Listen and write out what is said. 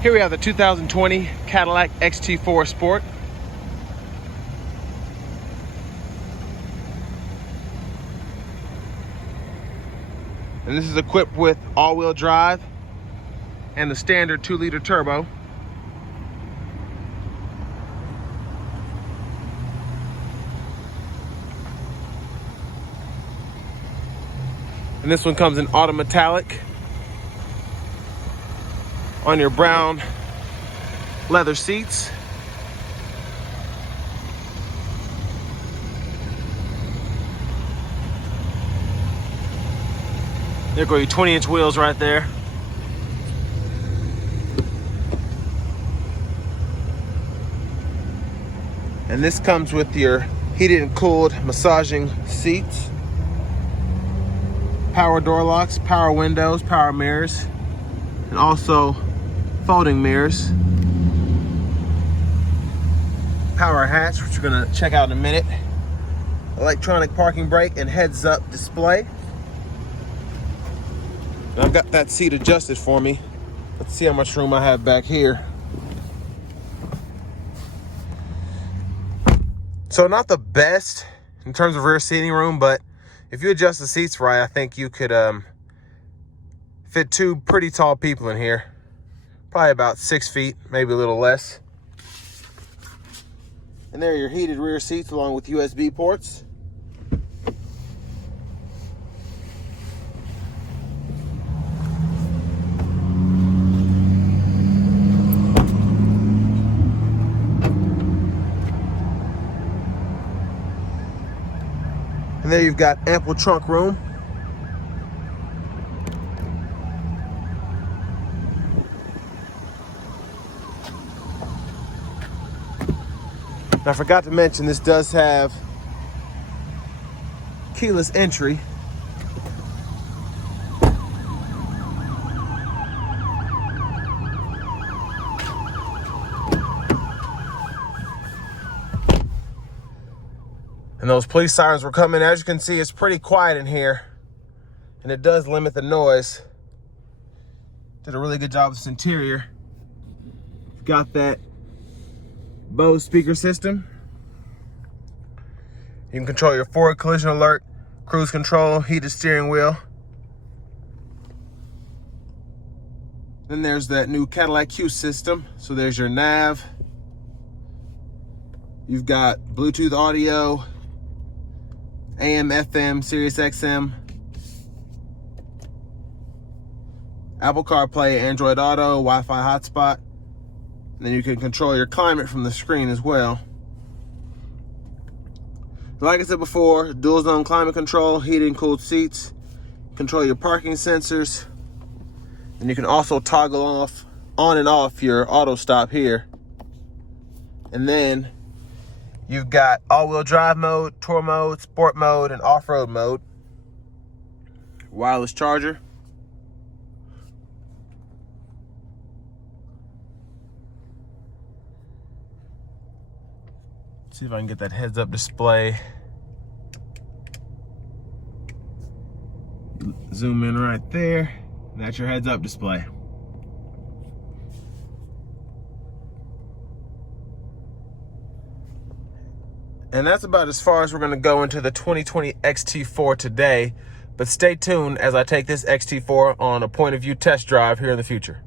Here we have the 2020 Cadillac XT4 Sport. And this is equipped with all-wheel drive and the standard 2-liter turbo. And this one comes in auto metallic on your brown leather seats. There go your 20-inch wheels right there. And this comes with your heated and cooled massaging seats, power door locks, power windows, power mirrors, and also folding mirrors. Power hatch, which we're gonna check out in a minute. Electronic parking brake and heads-up display. And I've got that seat adjusted for me. Let's see how much room I have back here. So not the best in terms of rear seating room, but if you adjust the seats right, I think you could fit two pretty tall people in here. Probably about 6 feet, maybe a little less. And there are your heated rear seats along with USB ports. And there you've got ample trunk room. And I forgot to mention, this does have keyless entry. And those police sirens were coming. As you can see, it's pretty quiet in here, and it does limit the noise. Did a really good job with this interior. Got that Bose speaker system. You can control your forward collision alert, cruise control, heated steering wheel. Then there's that new Cadillac Q system. So there's your nav. You've got Bluetooth audio, AM, FM, Sirius XM, Apple CarPlay, Android Auto, Wi-Fi hotspot. And then you can control your climate from the screen as well. Like I said before, dual zone climate control, heated and cooled seats, control your parking sensors, and you can also toggle off, on and off your auto stop here. And then you've got all-wheel drive mode, tour mode, sport mode, and off-road mode. Wireless charger. See if I can get that heads-up display. Zoom in right there. That's your heads-up display. And that's about as far as we're going to go into the 2020 XT4 today. But stay tuned as I take this XT4 on a point of view test drive here in the future.